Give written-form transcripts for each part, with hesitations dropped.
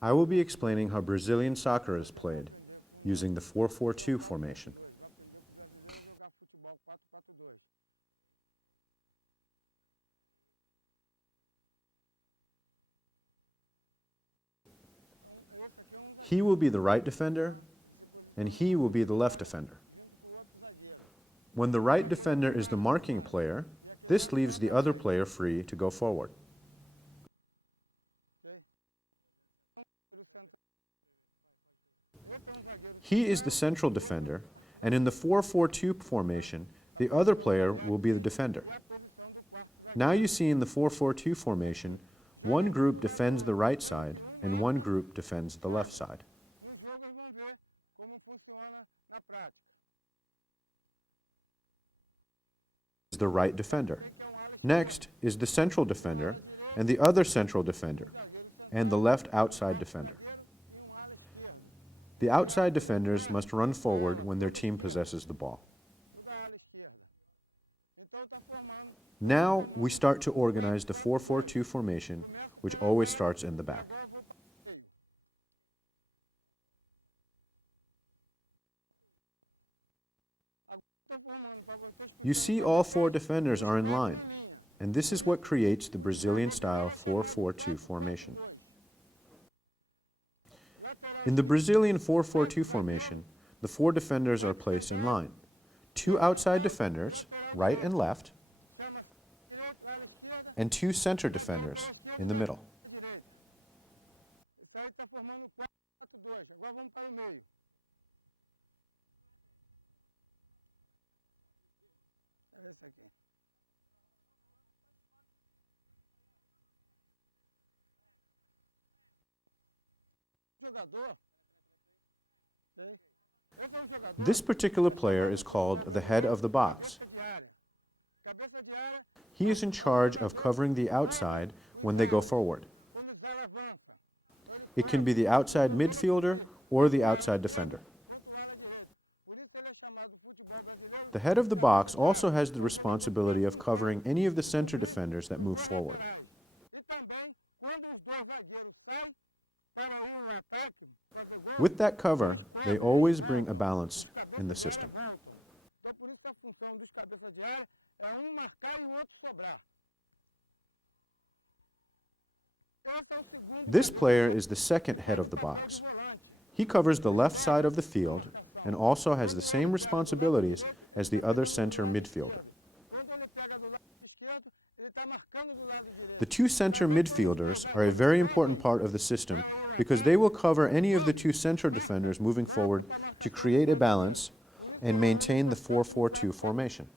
I will be explaining how Brazilian soccer is played using the 4-4-2 formation. He will be the right defender, and he will be the left defender. When the right defender is the marking player, this leaves the other player free to go forward. He is the central defender, and in the 4-4-2 formation, the other player will be the defender. Now you see in the 4-4-2 formation, one group defends the right side and one group defends the left side. Is the right defender. Next is the central defender and the other central defender and the left outside defender. The outside defenders must run forward when their team possesses the ball. Now we start to organize the 4-4-2 formation, which always starts in the back. You see all four defenders are in line, and this is what creates the Brazilian-style 4-4-2 formation. In the Brazilian 4-4-2 formation, the four defenders are placed in line. Two outside defenders, right and left, and two center defenders in the middle. This particular player is called the head of the box. He is in charge of covering the outside when they go forward. It can be the outside midfielder or the outside defender. The head of the box also has the responsibility of covering any of the center defenders that move forward. With that cover, they always bring a balance in the system. This player is the second head of the box. He covers the left side of the field and also has the same responsibilities as the other center midfielder. The two center midfielders are a very important part of the system because they will cover any of the two center defenders moving forward to create a balance and maintain the 4-4-2 formation.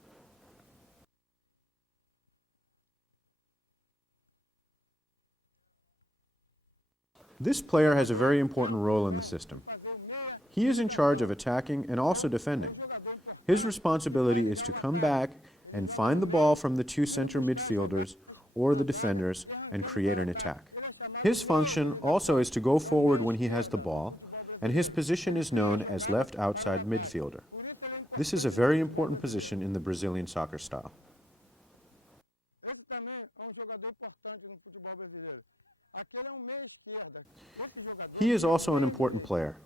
This player has a very important role in the system. He is in charge of attacking and also defending. His responsibility is to come back and find the ball from the two center midfielders or the defenders and create an attack. His function also is to go forward when he has the ball, and his position is known as left outside midfielder. This is a very important position in the Brazilian soccer style. He is also an important player.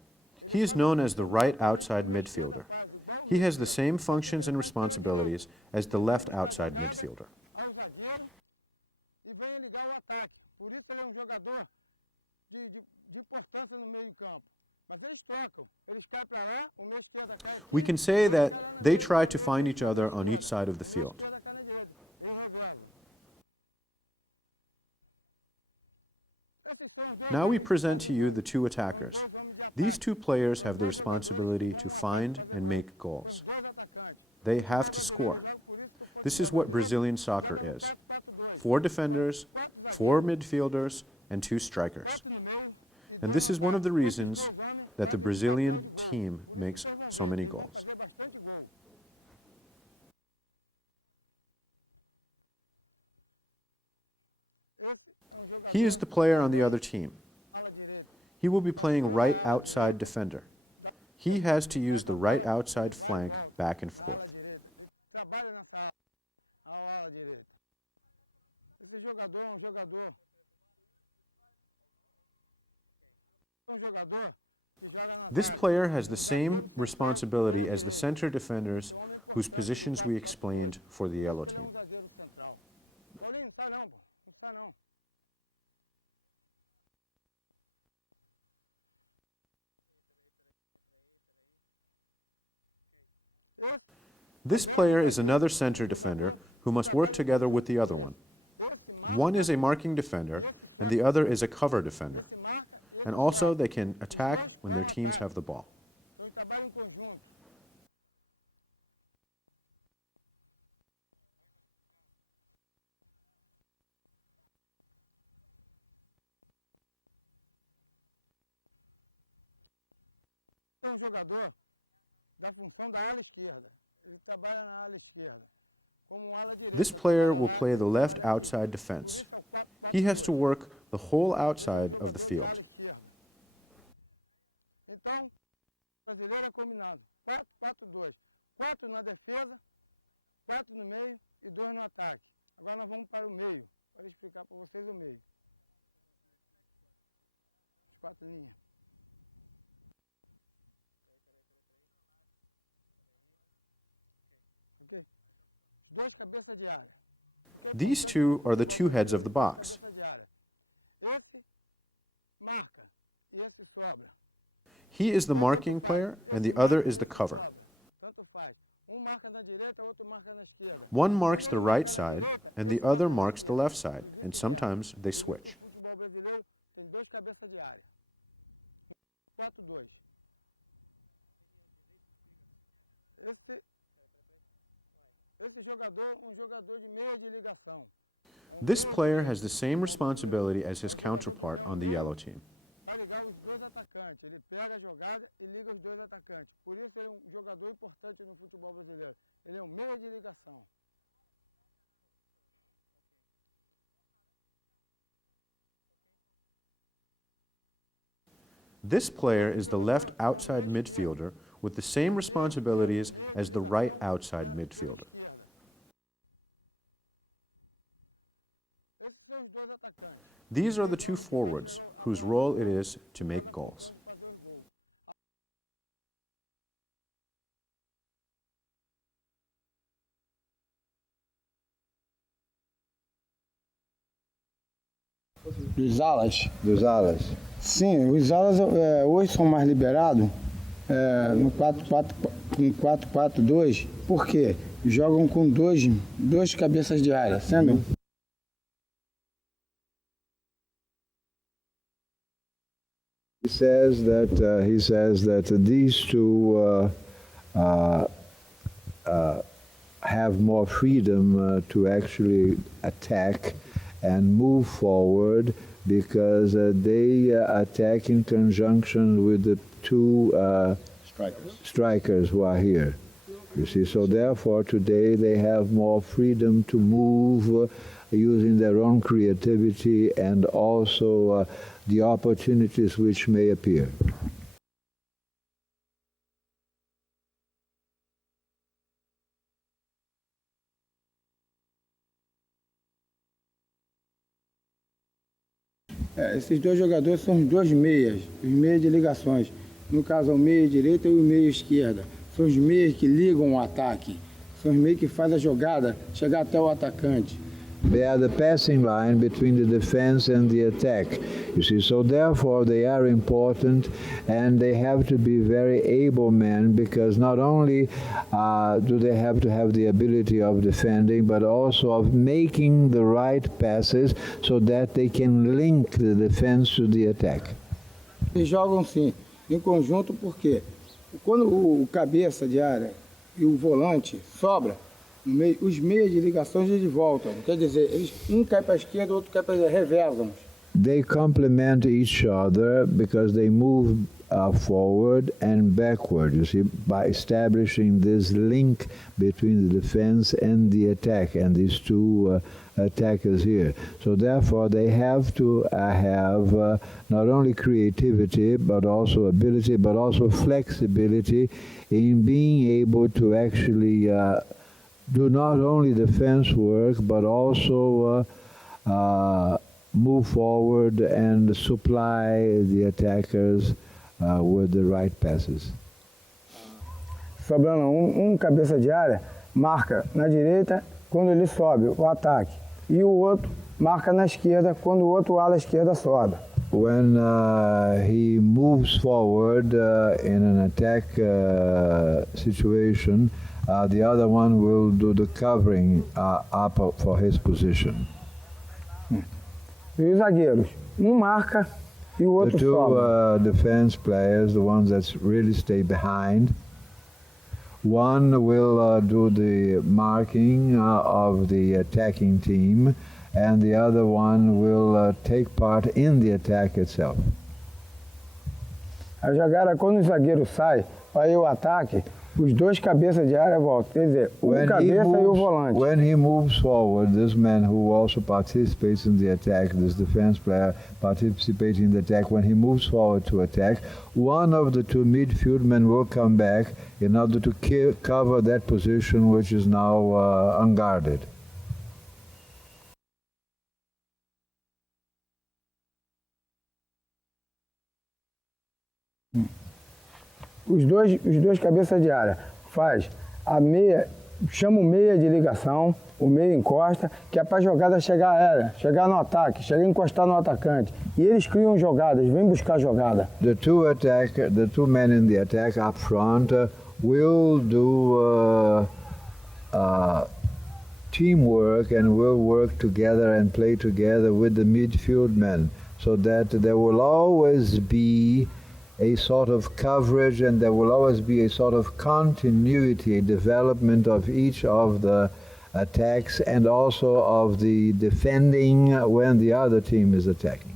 He is known as the right outside midfielder. He has the same functions and responsibilities as the left outside midfielder. We can say that they try to find each other on each side of the field. Now we present to you the two attackers. These two players have the responsibility to find and make goals. They have to score. This is what Brazilian soccer is. 4 defenders, 4 midfielders, and 2 strikers. And this is one of the reasons that the Brazilian team makes so many goals. He is the player on the other team. He will be playing right outside defender. He has to use the right outside flank back and forth. Esse jogador é um jogador que joga na This zaga, player has the zagueiro same central responsibility pela as the direita. center defenders Esse homem é whose importante do positions we 4-4-2. explained for the Por yellow isso que ele é team. um zagueiro central. Paulinho, não sai não, pô. Não sai não. Esse This player is another center defender who must work together with the other one. One is a marking defender, and the other is a cover defender. Esse marca, esse And also, sobe. they can attack dois when their vão ao teams ataque. have the ball. Então eles trabalham em conjunto. É um jogador da função da ala esquerda. Ele trabalha na ala esquerda. Como um ala direita. This player trabalha will lá, play ele the left trabalha aqui. outside Por defense. isso é o 4-4-2. He has to work the whole Esse é um outside of the jogador de ala field. esquerda. Então, o brasileiro é combinado. 4-4-2. 4 na defesa, 4 no meio e 2 no ataque. Agora nós vamos para o meio. Para explicar para vocês o meio. As 4 linhas. Ok? Os dois cabeças de área. Porque é These importante two no are the futebol two heads of brasileiro, the os dois box. cabeças de área. Esse marca e esse sobra. He is the Ou marking tanto faz. player, and Esse the other marca, is the esse cover. sobra. Tanto faz. Um marca na direita, outro marca na esquerda. One marks Quando the ele right marca na side, direita, and esse the other marca na marks the esquerda. left side, E and vice-versa. sometimes they Por isso que o switch. futebol brasileiro tem 2 cabeças de área. 4-2. Esse jogador, um jogador de meia de ligação. É This meia player direito has the do same futebol responsibility brasileiro. as his É o jogador que counterpart vem ao on the meio yellow team. para ligar os 2 atacantes. Ele pega a jogada e liga os 2 atacantes. Por isso ele é um jogador importante no futebol brasileiro. Ele é um meia de ligação. This player is the left outside midfielder with the same responsibilities as the right outside Pela midfielder. esquerda. Esses são os 2 atacantes. These are the Dois two homens que vai forwards, chegar a whose bola role no it gol is to e make faz a goals. função de fazer os gols. Dos alas? Dos alas. Sim, os alas hoje são mais liberados no 4-4-2, por quê? Jogam com dois cabeças de área, sendo He says that these two have more freedom to actually attack and move forward because they attack in conjunction with the two strikers who are here. You see, so therefore today they have more freedom to move using their own creativity and also the opportunities which may appear. esses dois jogadores são os dois meias, os meias de ligações. No caso, o meia direita e o meia esquerda. São os meias que ligam o ataque. São os meias que fazem a jogada chegar até o atacante. They are the passing line between the defense and the attack. You see, so therefore they are important and they have to be very able men because not only do they have to have the ability of defending, but also of making the right passes so that they can link the defense to the attack. Eles jogam sim, em conjunto, porque quando o cabeça de área e o volante sobra, no meio, os meios de ligações eles voltam. Quer dizer, um cai para a esquerda, o outro cai para a direita, revezam. They complement each other because they move forward and backward, you see, by establishing this link between the defense and the attack, and these two attackers here. So therefore they have to have not only creativity, but also ability, but also flexibility in being able to actually do not only defense work, but also move forward and supply the attackers with the right passes. Sobrando cabeça de área, marca na direita quando ele sobe o ataque. E o outro marca na esquerda quando o outro ala esquerda sobe. When he moves forward in an attack situation, the other one will do the covering up for his position. E os zagueiros, marca e o The outro two sobe. defense players, the ones that really stay behind, one will do the marking of the attacking team, and the other one will take part in the attack itself. A jogada, quando o zagueiro sai para ir o ataque, os dois cabeças de área voltam. Quer dizer, cabeça e o volante. When he moves forward, this man who also participates in the attack, this defense player participating in the attack, when he moves forward to attack, one of the two midfield men will come back in order to cover that position which is now unguarded. Os dois cabeças de área faz a meia, chama o meia de ligação, o meia encosta, que é para a jogada chegar aérea, chegar no ataque, chegar a encostar no atacante. E eles criam jogadas, vêm buscar jogada. The two men in the attack up front will do teamwork and will work together and play together with the midfield men, so that there will always be a sort of coverage and there will always be a sort of continuity, a development of each of the attacks and also of the defending when the other team is attacking.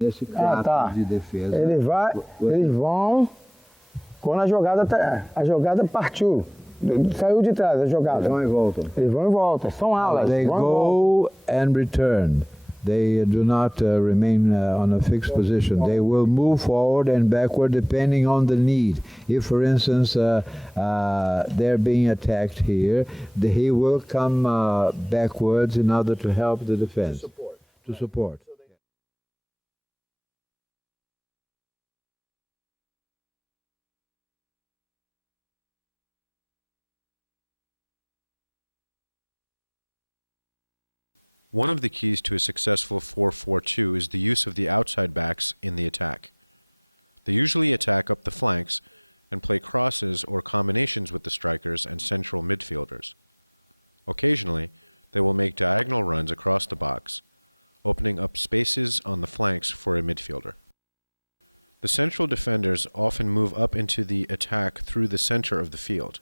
Nesse quadro de defesa. Eles vão quando a jogada partiu. Saiu de trás a jogada. Eles vão e voltam. São alas. They go and return. They do not remain on a fixed position. They will move forward and backward depending on the need. If, for instance, they're being attacked here, he will come backwards in order to help the defense. To support. One of the keys to a successful 4-4-2 is the use of the outside backs in the attack. They usually attack up the flanks and play crosses or combinations with the strikers and central midfielders. Occasionally, they will make diagonal runs across the box, opening up spaces on the flanks for a midfielder. The central defenders often move up into the attack through the center of the field.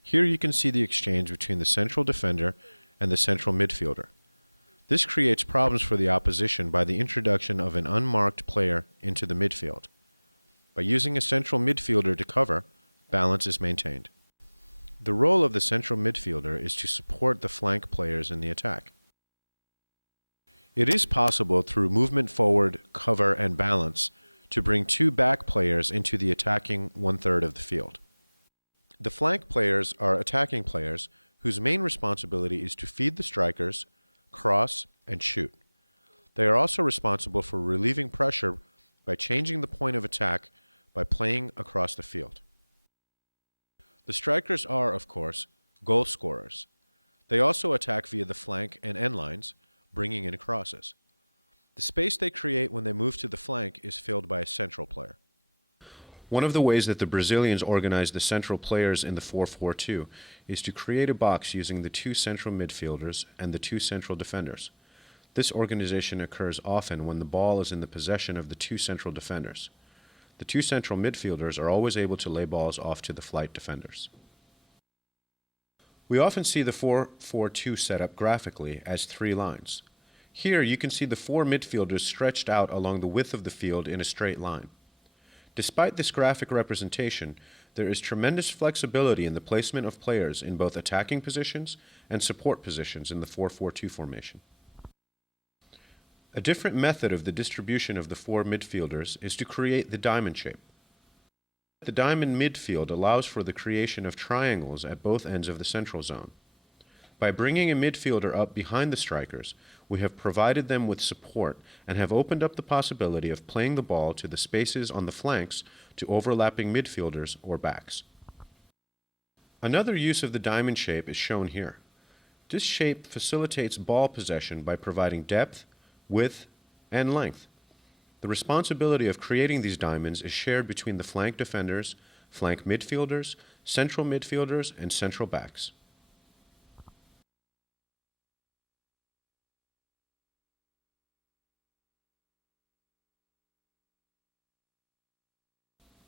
Here you can see the exchange between the central defender and the central midfielder. This creates problems for the opposition by the introduction of an unmarked player into the midfield. By using a central midfielder to cover, balance is maintained. The role of the central midfielder is to support the flank players in the attack. It is possible through movement forward, cover, and balance to bring two back players into the attacking one-third of the field. The flank players are attacking players whose main responsibility is to feed the strikers, cross, and shoot. They are also responsible for relieving pressure by changing the point of attack by playing across the field. The strikers are, of course, goal scorers. They also attack via the flank and end lines, bringing in crosses. The space they create when they move to the flank is filled by a central player. One of the ways that the Brazilians organize the central players in the 4-4-2 is to create a box using the two central midfielders and the two central defenders. This organization occurs often when the ball is in the possession of the two central defenders. The two central midfielders are always able to lay balls off to the flight defenders. We often see the 4-4-2 setup graphically as three lines. Here you can see the four midfielders stretched out along the width of the field in a straight line. Despite this graphic representation, there is tremendous flexibility in the placement of players in both attacking positions and support positions in the 4-4-2 formation. A different method of the distribution of the four midfielders is to create the diamond shape. The diamond midfield allows for the creation of triangles at both ends of the central zone. By bringing a midfielder up behind the strikers, we have provided them with support and have opened up the possibility of playing the ball to the spaces on the flanks to overlapping midfielders or backs. Another use of the diamond shape is shown here. This shape facilitates ball possession by providing depth, width, and length. The responsibility of creating these diamonds is shared between the flank defenders, flank midfielders, central midfielders, and central backs.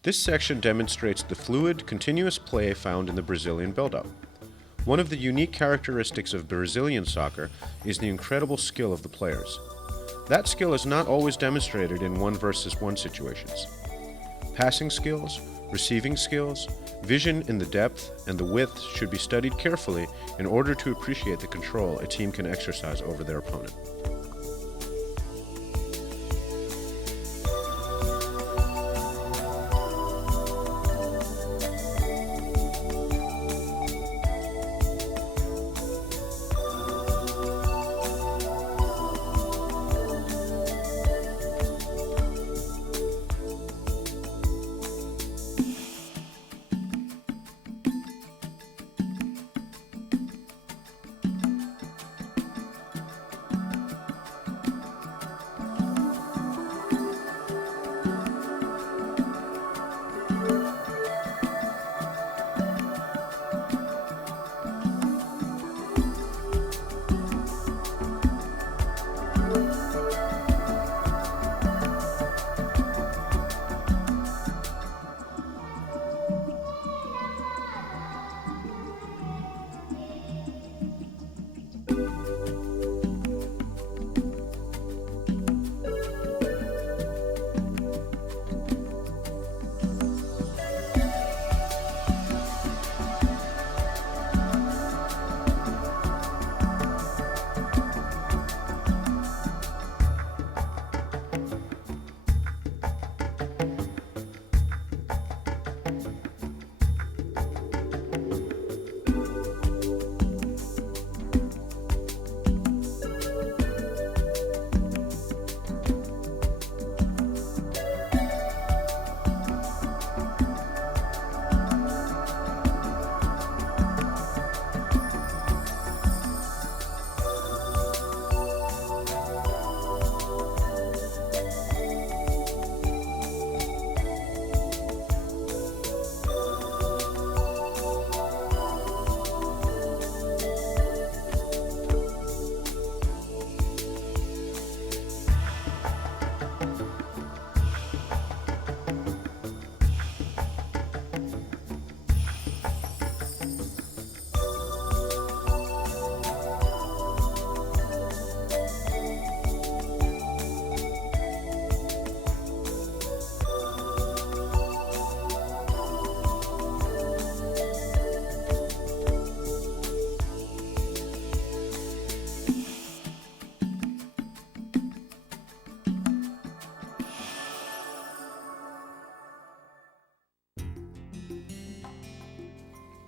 This section demonstrates the fluid, continuous play found in the Brazilian build-up. One of the unique characteristics of Brazilian soccer is the incredible skill of the players. That skill is not always demonstrated in 1-versus-1 situations. Passing skills, receiving skills, vision in the depth and the width should be studied carefully in order to appreciate the control a team can exercise over their opponent.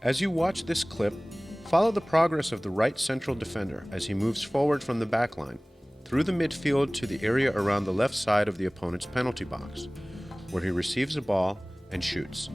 As you watch this clip, follow the progress of the right central defender as he moves forward from the back line, through the midfield to the area around the left side of the opponent's penalty box, where he receives a ball and shoots.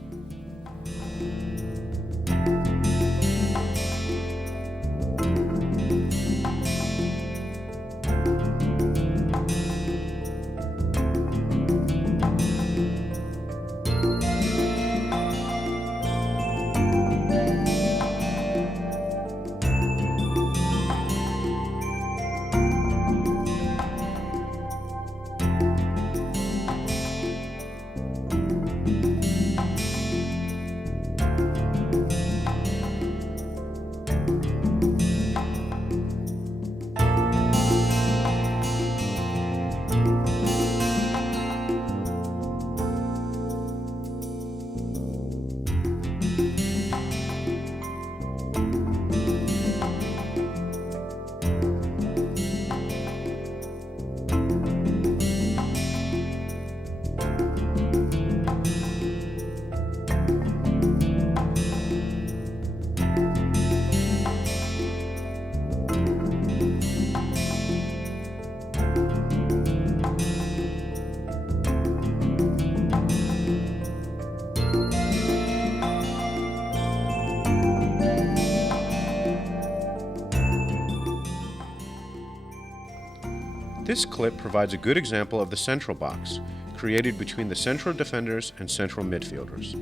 This clip provides a good example of the central box, created between the central defenders and central midfielders.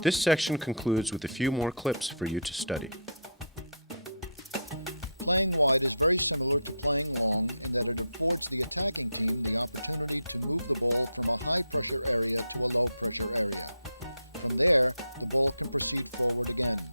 This section concludes with a few more clips for you to study. Playing wide is very similar to playing long in that it affords the attacking team the opportunity to move the ball from a high-pressure area to a low-pressure area. From there, the ball can proceed forward again.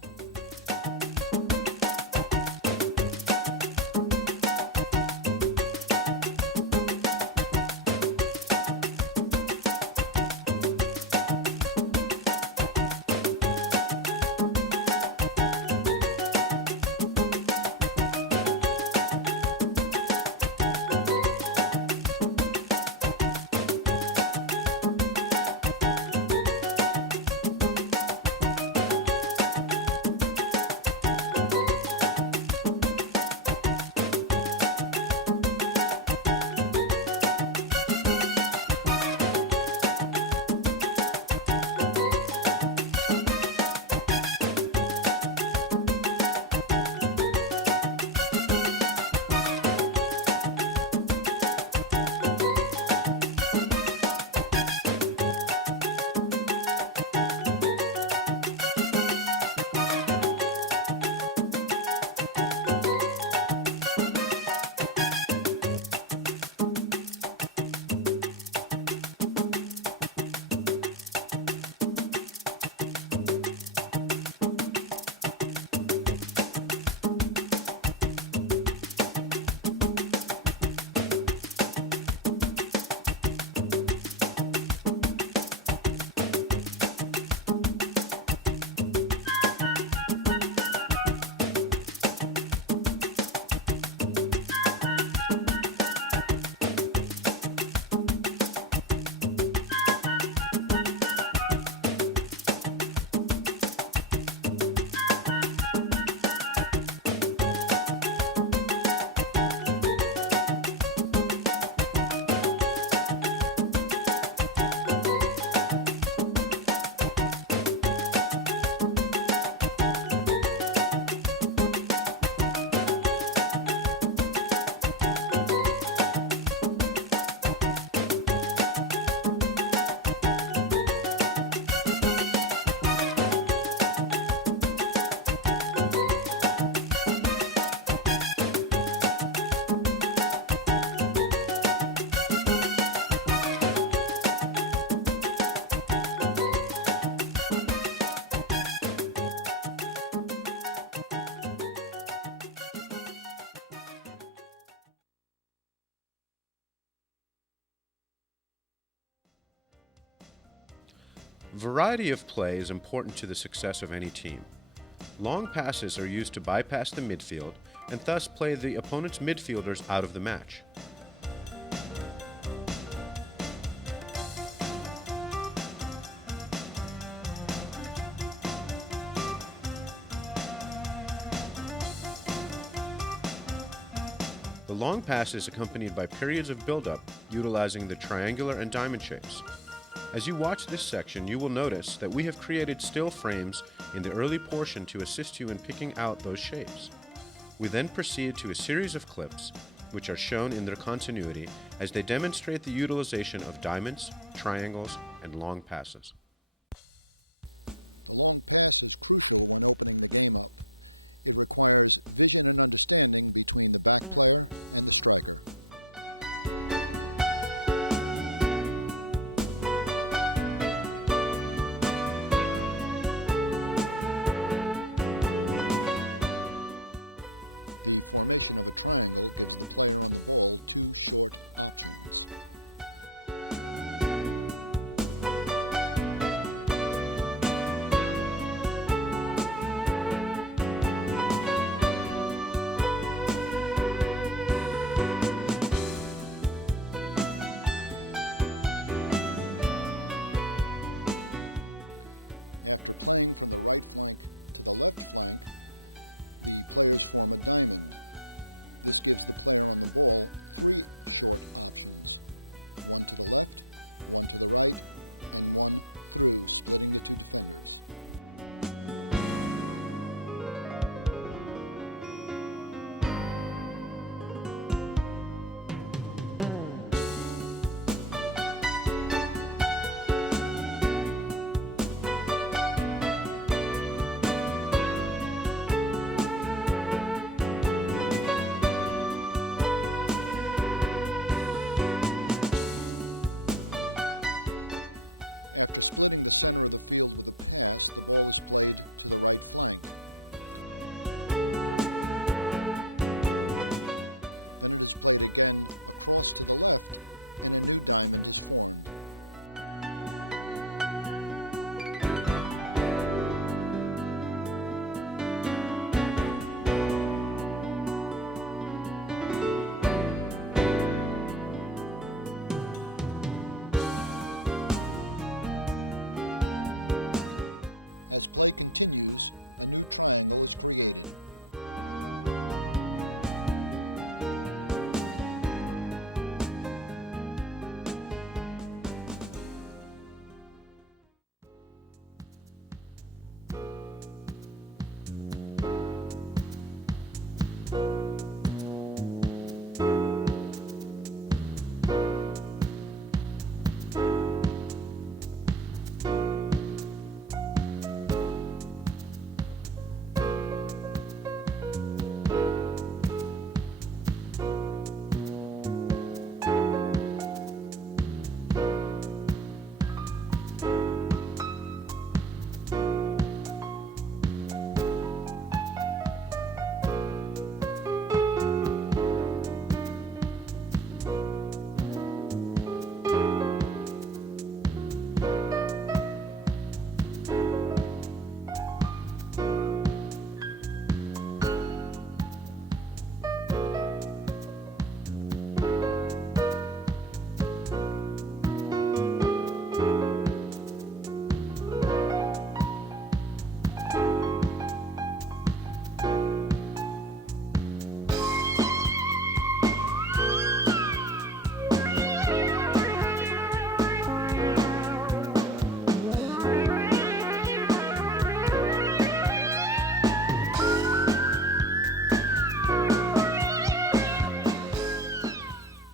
Variety of play is important to the success of any team. Long passes are used to bypass the midfield and thus play the opponent's midfielders out of the match. The long pass is accompanied by periods of build-up utilizing the triangular and diamond shapes. As you watch this section, you will notice that we have created still frames in the early portion to assist you in picking out those shapes. We then proceed to a series of clips, which are shown in their continuity as they demonstrate the utilization of diamonds, triangles, and long passes. The long pass is crucial when opening the game up. It requires vision and understanding between the back player and the striker. The formation of a triangle gives the player on the ball two short options. After playing from the right flank to the left flank, the players form a diamond. This gives the player on the ball three short options, one to the left, one to the right, and one through, splitting the two defenders. After splitting the center of the field with a pass, the ball is played to the right flank. Then it is played again across to the left, and a new diamond is formed. As play continues, a new triangle is created.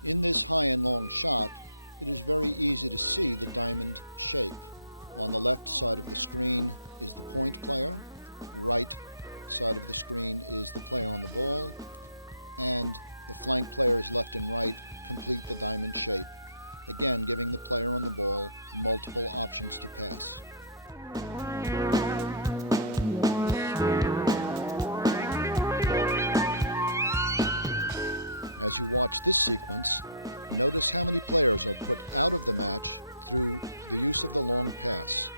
In this high and long shot, it is very easy to see the diamond shape. On the left side of the screen is the point player, right side of the screen is the player on the ball, and the flank players left and right complete the diamond shape, again giving the player on the ball multiple options to pass. As you watch this sequence, notice how many players are put out of the match through the use of the long pass.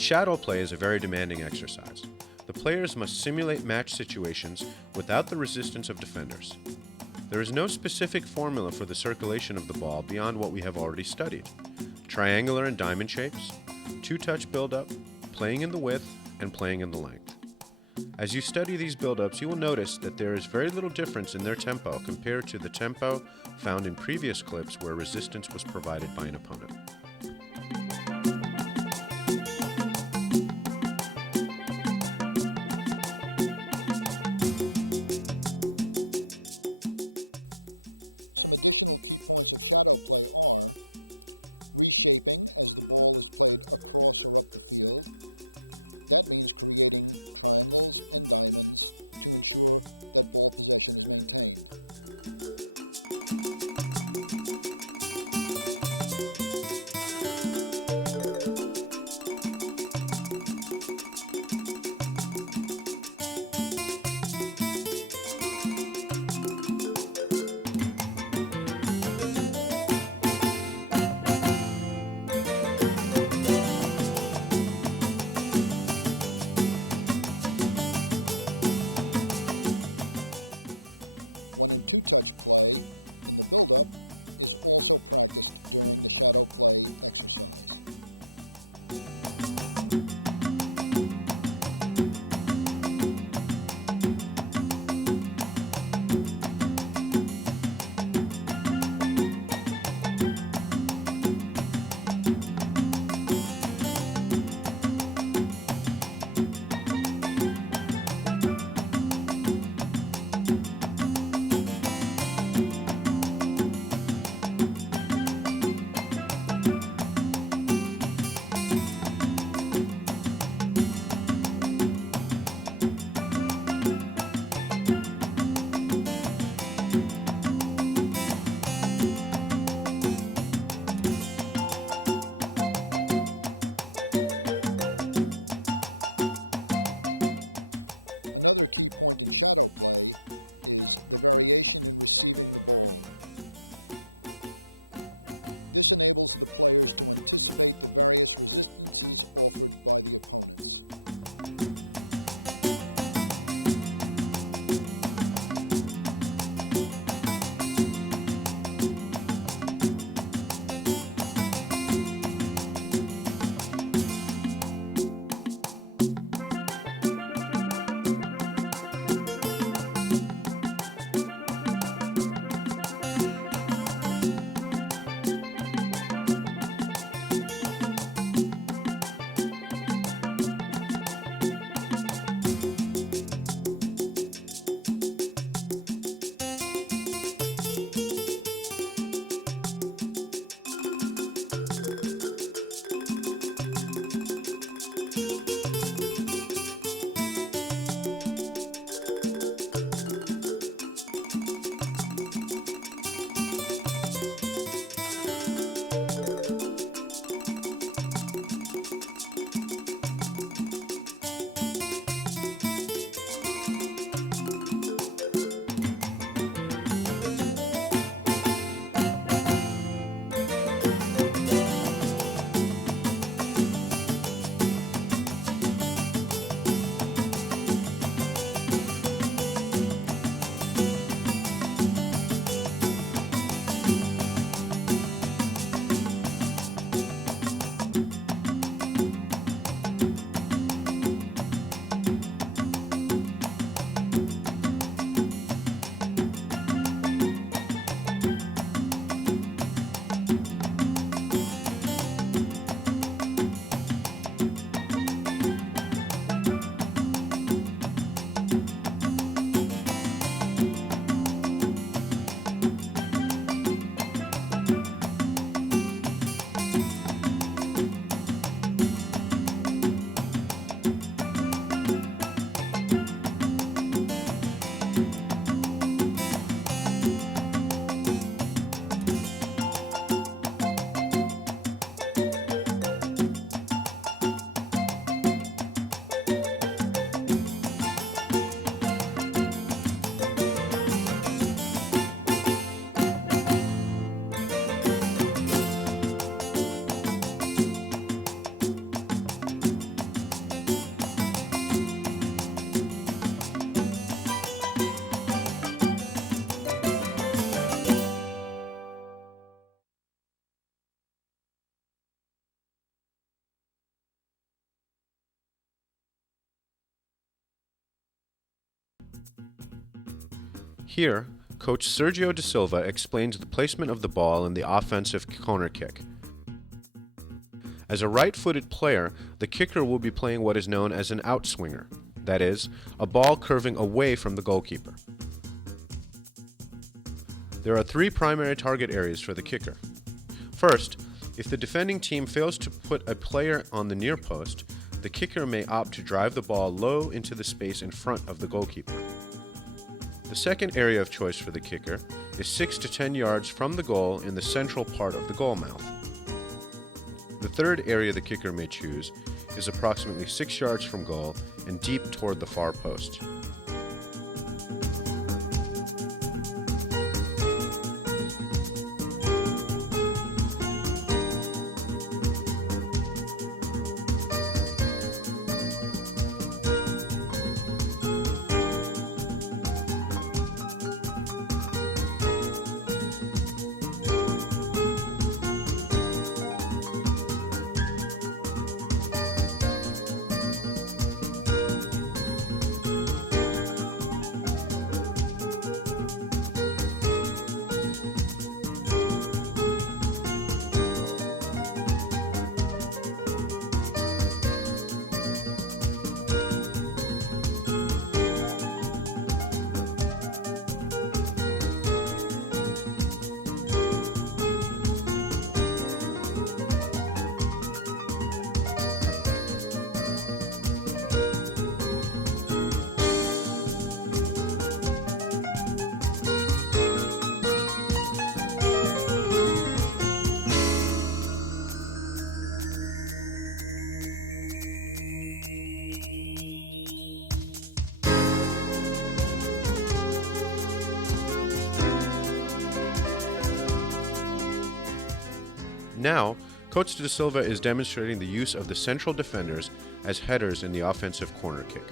Shadow play is a very demanding exercise. The players must simulate match situations without the resistance of defenders. There is no specific formula for the circulation of the ball beyond what we have already studied: triangular and diamond shapes, two-touch build-up, playing in the width, and playing in the length. As you study these build-ups, you will notice that there is very little difference in their tempo compared to the tempo found in previous clips where resistance was provided by an opponent. Some additional key points of shadow play are reshaping as the ball is played across or up the field. That means creating triangles and diamonds to ensure that ball possession is maintained. One and two touch play in the build-up is also practiced during the shadow play exercise. Another key point in shadow play is the variation in receiving the ball. This enables the players to anticipate the various resistances offered by the opponents. Here, Coach Sergio Da Silva explains the placement of the ball in the offensive corner kick. As a right-footed player, the kicker will be playing what is known as an outswinger, that is, a ball curving away from the goalkeeper. There are three primary target areas for the kicker. First, if the defending team fails to put a player on the near post, the kicker may opt to drive the ball low into the space in front of the goalkeeper. The second area of choice for the kicker is 6 to 10 yards from the goal in the central part of the goal mouth. The third area the kicker may choose is approximately 6 yards from goal and deep toward the far post. Now, Coach Da Silva is demonstrating the use of the central defenders as headers in the offensive corner kick.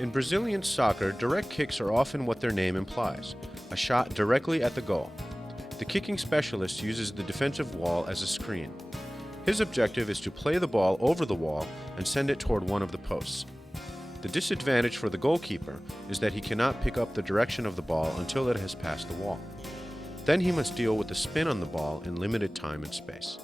In Brazilian soccer, direct kicks are often what their name implies, a shot directly at the goal. The kicking specialist uses the defensive wall as a screen. His objective is to play the ball over the wall and send it toward one of the posts. The disadvantage for the goalkeeper is that he cannot pick up the direction of the ball until it has passed the wall. Then he must deal with the spin on the ball in limited time and space.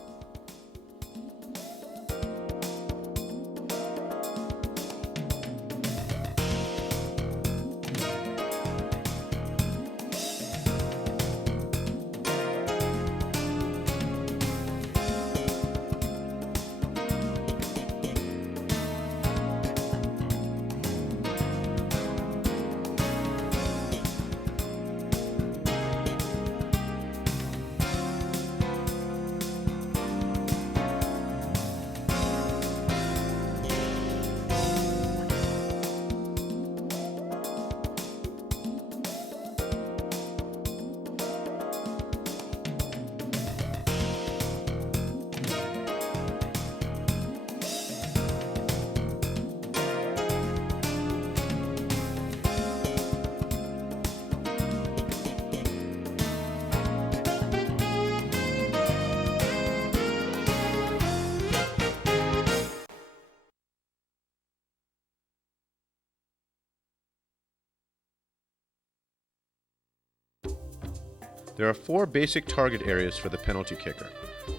There are 4 basic target areas for the penalty kicker.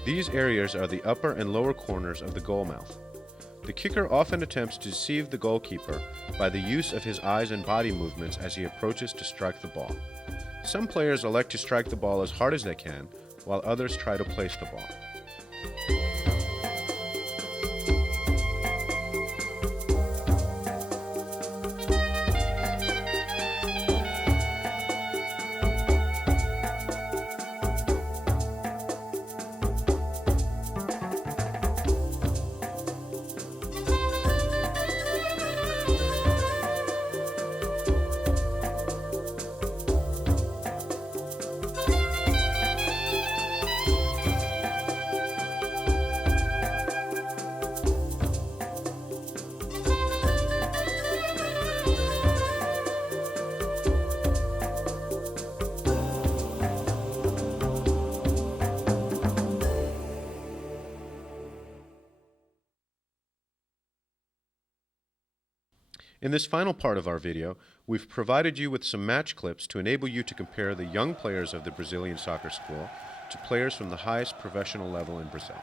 These areas are the upper and lower corners of the goal mouth. The kicker often attempts to deceive the goalkeeper by the use of his eyes and body movements as he approaches to strike the ball. Some players elect to strike the ball as hard as they can, while others try to place the ball. In this final part of our video, we've provided you with some match clips to enable you to compare the young players of the Brazilian soccer school to players from the highest professional level in Brazil.